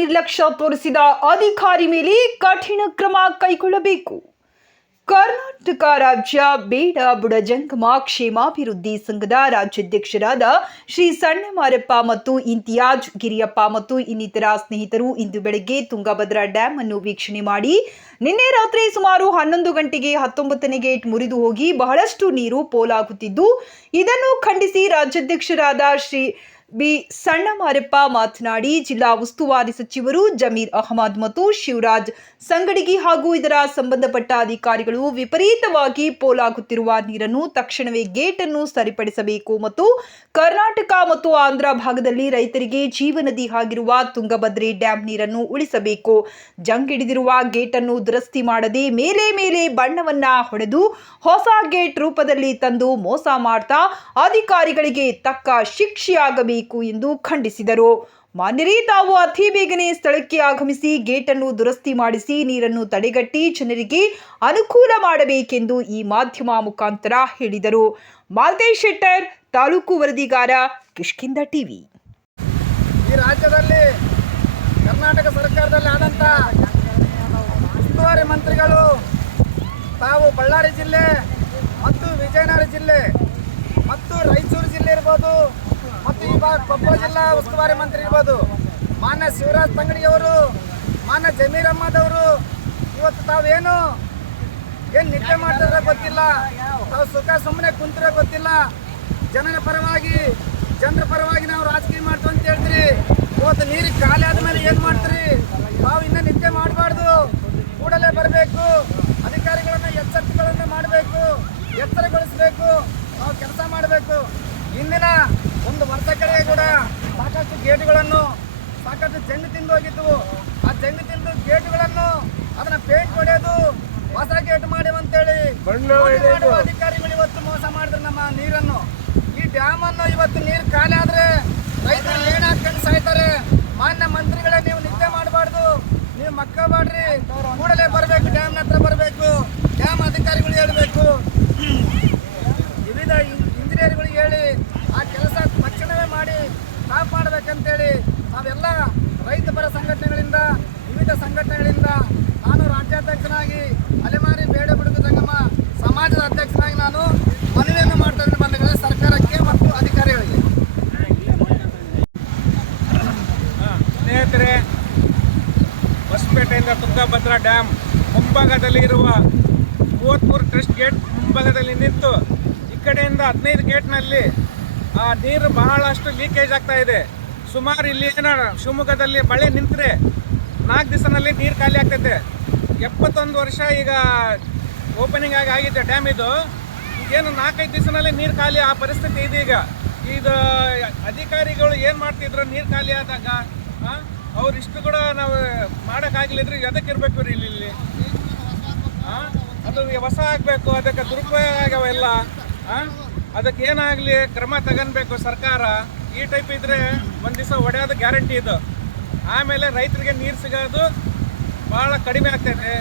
ನಿರ್ಲಕ್ಷ್ಯ ತೋರಿಸಿದ ಅಧಿಕಾರಿ ಮೇಲೆ ಕಠಿಣ ಕ್ರಮ ಕೈಗೊಳ್ಳಬೇಕು. ಕರ್ನಾಟಕ ರಾಜ್ಯ ಬೇಡ ಬುಡಜಂಗಮ ಕ್ಷೇಮಾಭಿವೃದ್ಧಿ ಸಂಘದ ರಾಜ್ಯಾಧ್ಯಕ್ಷರಾದ ಶ್ರೀ ಸಣ್ಣಮಾರಪ್ಪ ಮತ್ತು ಇಂತಿಯಾಜ್ ಗಿರಿಯಪ್ಪ ಮತ್ತು ಇನ್ನಿತರ ಸ್ನೇಹಿತರು ಇಂದು ಬೆಳಗ್ಗೆ ತುಂಗಭದ್ರಾ ಡ್ಯಾಂ ಅನ್ನು ವೀಕ್ಷಣೆ ಮಾಡಿ, ನಿನ್ನೆ ರಾತ್ರಿ ಸುಮಾರು ಹನ್ನೊಂದು ಗಂಟೆಗೆ ಹತ್ತೊಂಬತ್ತನೇ ಗೇಟ್ ಮುರಿದು ಹೋಗಿ ಬಹಳಷ್ಟು ನೀರು ಪೋಲಾಗುತ್ತಿದ್ದು, ಇದನ್ನು ಖಂಡಿಸಿ ರಾಜ್ಯಾಧ್ಯಕ್ಷರಾದ ಶ್ರೀ ಬಿ ಸಣ್ಣಮಾರಪ್ಪ ಮಾತನಾಡಿ, ಜಿಲ್ಲಾ ಉಸ್ತುವಾರಿ ಸಚಿವರು ಜಮೀರ್ ಅಹಮದ್ ಮತ್ತು ಶಿವರಾಜ್ ಸಂಗಡಿಗಿ ಹಾಗೂ ಇದರ ಸಂಬಂಧಪಟ್ಟ ಅಧಿಕಾರಿಗಳು ವಿಪರೀತವಾಗಿ ಪೋಲಾಗುತ್ತಿರುವ ನೀರನ್ನು ತಕ್ಷಣವೇ ಗೇಟ್ ಅನ್ನು ಸರಿಪಡಿಸಬೇಕು ಮತ್ತು ಕರ್ನಾಟಕ ಮತ್ತು ಆಂಧ್ರ ಭಾಗದಲ್ಲಿ ರೈತರಿಗೆ ಜೀವನದಿ ಆಗಿರುವ ತುಂಗಭದ್ರೆ ಡ್ಯಾಂ ನೀರನ್ನು ಉಳಿಸಬೇಕು. ಜಂಗಿಡಿದಿರುವ ಗೇಟ್ ಅನ್ನು ದುರಸ್ತಿ ಮಾಡದೆ ಮೇಲೆ ಮೇಲೆ ಬಣ್ಣವನ್ನ ಹೊಡೆದು ಹೊಸ ಗೇಟ್ ರೂಪದಲ್ಲಿ ತಂದು ಮೋಸ ಮಾಡ್ತಾ ಅಧಿಕಾರಿಗಳಿಗೆ ತಕ್ಕ ಶಿಕ್ಷೆಯಾಗಬೇಕು. ಎಂದು ಖಂಡಿಸಿದರು. ಮಾನ್ಯರಿ, ತಾವು ಅತಿ ಬೇಗನೆ ಸ್ಥಳಕ್ಕೆ ಆಗಮಿಸಿ ಗೇಟನ್ನು ದುರಸ್ತಿ ಮಾಡಿಸಿ ನೀರನ್ನು ತಡೆಗಟ್ಟಿ ಜನರಿಗೆ ಅನುಕೂಲ ಮಾಡಬೇಕೆಂದು ಈ ಮಾಧ್ಯಮ ಮುಖಾಂತರ ಹೇಳಿದರು. ಮಾಲ್ತೇಶ್ ಶೆಟ್ಟರ್, ತಾಲೂಕು ವರದಿಗಾರ ಕಿಷ್ಕಿಂದ ಟಿವಿ. ಈ ರಾಜ್ಯದಲ್ಲಿ ಕರ್ನಾಟಕ ಸರ್ಕಾರದಲ್ಲಿ ಆದಂಥ ಉಸ್ತುವಾರಿ ಮಂತ್ರಿಗಳು ತಾವು ಬಳ್ಳಾರಿ ಜಿಲ್ಲೆ ಮತ್ತು ವಿಜಯನಗರ ಜಿಲ್ಲೆ ಮತ್ತು ರಾಯಚೂರು ಜಿಲ್ಲೆ ಇರ್ಬೋದು ಮತ್ತು ಈ ಭಾಗ ಕೊಪ್ಪಳ ಜಿಲ್ಲಾ ಉಸ್ತುವಾರಿ ಮಂತ್ರಿ ಇರ್ಬೋದು. ಮಾನ್ಯ ಶಿವರಾಜ್ ತಂಗಡಿಯವರು ಮಾನ್ಯ ಜಮೀರ್ ಅಹ್ಮದ್ ಅವರು, ಇವತ್ತು ತಾವೇನು ಏನು ನಿದ್ದೆ ಮಾಡ್ತಾರೋ ಗೊತ್ತಿಲ್ಲ. ತಾವು ಸುಖ ಸುಮ್ಮನೆ ಕುಂತಿರೋ ಗೊತ್ತಿಲ್ಲ. ಜನರ ಪರವಾಗಿ ಜನರ ಪರವಾಗಿ ನಾವು ರಾಜಕೀಯ ಮಾಡ್ತೀವಿ ಅಂತ ಹೇಳ್ತೀರಿ. ಇವತ್ತು ನೀರಿಗೆ ಖಾಲಿ ಆದ್ಮೇಲೆ ಏನು ಮಾಡ್ತೀರಿ? ನಾವು ಇನ್ನೂ ನಿದ್ದೆ ಮಾಡಬಾರ್ದು. ಕೂಡಲೇ ಬರಬೇಕು. ಅಧಿಕಾರಿಗಳನ್ನ ಎಚ್ಚರಿಕೆಗಳನ್ನು ಮಾಡಬೇಕು. ಎತ್ತರಗೊಳಿಸಬೇಕು ನಾವು ಕೆಲಸ ಮಾಡಬೇಕು. ಇಂದಿನ ಒಂದು ವರ್ಷ ಕಡೆಗೆ ಕೂಡ ಸಾಕಷ್ಟು ಗೇಟ್ಗಳನ್ನು ಸಾಕಷ್ಟು ಜಣ್ಣು ತಿಂದು ಹೋಗಿದ್ದವು ಆ ಜಂಗು ತಿಂದು ಗೇಟ್ಗಳನ್ನು ಅದನ್ನ ಪೇಂಟ್ ಹೊಡೆಯೋದು ಹೊಸ ಗೇಟ್ ಮಾಡಿ ಅಂತ ಹೇಳಿ ಮಾಡುವ ಅಧಿಕಾರಿಗಳು ಇವತ್ತು ಮೋಸ ಮಾಡಿದ್ರು ನಮ್ಮ ನೀರನ್ನು. ಈ ಡ್ಯಾಮ್ ಅನ್ನು ಇವತ್ತು ನೀರು ಖಾಲಿ ಆದ್ರೆ ರೈತರು ನೇಣು ಹಾಕೊಂಡು ಸಾಯ್ತಾರೆ? ಮಾನ್ಯ ಮಂತ್ರಿಗಳೇ ನೀವು ನಿದ್ದೆ ಮಾಡಬಾರ್ದು. ನೀವು ಮಕ್ಕಬಾಡ್ರಿ. ಕೂಡಲೇ ಬರಬೇಕು ಡ್ಯಾಮ್ ಹತ್ರ ಬರಬೇಕು ಡ್ಯಾಮ್ ಅಧಿಕಾರಿಗಳು ಹೇಳಬೇಕು ವಿವಿಧ ಇನ್- ಇಂಜಿನಿಯರ್ಗಳಿಗೆ ಹೇಳಿ ಆ ಕೆಲಸ ತಕ್ಷಣವೇ ಮಾಡಿ ಸ್ಟಾಪ್ ಮಾಡ್ಬೇಕಂತೇಳಿ ನಾವೆಲ್ಲ ರೈತ ಪರ ಸಂಘಟನೆಗಳಿಂದ ವಿವಿಧ ಸಂಘಟನೆಗಳಿಂದ ನಾನು ರಾಜ್ಯಾಧ್ಯಕ್ಷನಾಗಿ ಅಲೆಮಾರಿ ಬೇಡ ಬಿಡುಗು ಸಂಗಮ ಸಮಾಜದ ಅಧ್ಯಕ್ಷನಾಗಿ ನಾನು ಮನವಿಯನ್ನು ಮಾಡ್ತಾ ಇದ್ದೀನಿ ಸರ್ಕಾರಕ್ಕೆ ಮತ್ತು ಅಧಿಕಾರಿಗಳಿಗೆ. ಸ್ನೇಹಿತರೆ, ಹೊಸಪೇಟೆಯಿಂದ ತುಂಗಭದ್ರಾ ಡ್ಯಾಮ್ ಮುಂಭಾಗದಲ್ಲಿ ಇರುವ ಮೂವತ್ತ್ಮೂರು ಟ್ರಸ್ಟ್ ಗೇಟ್ ಮುಂಭಾಗದಲ್ಲಿ ನಿಂತು ಈ ಕಡೆಯಿಂದ ಹದಿನೈದು ಗೇಟ್ನಲ್ಲಿ ಆ ನೀರು ಬಹಳಷ್ಟು ಲೀಕೇಜ್ ಆಗ್ತಾ ಇದೆ. ಸುಮಾರು ಇಲ್ಲಿ ಏನೋ ಶಿವಮೊಗ್ಗದಲ್ಲಿ ಮಳೆ ನಿಂತರೆ ನಾಲ್ಕು ದಿವಸನಲ್ಲಿ ನೀರು ಖಾಲಿ ಆಗ್ತೈತೆ. ಎಪ್ಪತ್ತೊಂದು ವರ್ಷ ಈಗ ಓಪನಿಂಗ್ ಆಗಿ ಆಗಿದೆ ಡ್ಯಾಮ್ ಇದು. ಈಗೇನು ನಾಲ್ಕೈದು ದಿವಸದಲ್ಲಿ ನೀರು ಖಾಲಿ ಆ ಪರಿಸ್ಥಿತಿ ಇದೆ ಈಗ. ಇದು ಅಧಿಕಾರಿಗಳು ಏನು ಮಾಡ್ತಿದ್ರು ನೀರು ಖಾಲಿ ಆದಾಗ ಅವ್ರು ಇಷ್ಟು ಕೂಡ ನಾವು ಮಾಡೋಕ್ಕಾಗಲಿದ್ರೆ ಎದಕ್ಕೆ ಇರಬೇಕು ರೀ ಇಲ್ಲಿ ಇಲ್ಲಿ? ಅದು ಹೊಸ ಆಗಬೇಕು, ಅದಕ್ಕೆ ದುರುಪಯೋಗ ಎಲ್ಲ, ಆ? ಅದಕ್ಕೆ ಏನಾಗಲಿ ಕ್ರಮ ತಗೊಬೇಕು ಸರ್ಕಾರ. ಈ ಟೈಪ್ ಇದ್ರೆ ಒಂದು ದಿವಸ ಒಡೆಯೋದು ಗ್ಯಾರಂಟಿ ಇದು. ಆಮೇಲೆ ರೈತರಿಗೆ ನೀರು ಸಿಗೋದು ಭಾಳ ಕಡಿಮೆ ಆಗ್ತಾಯಿದೆ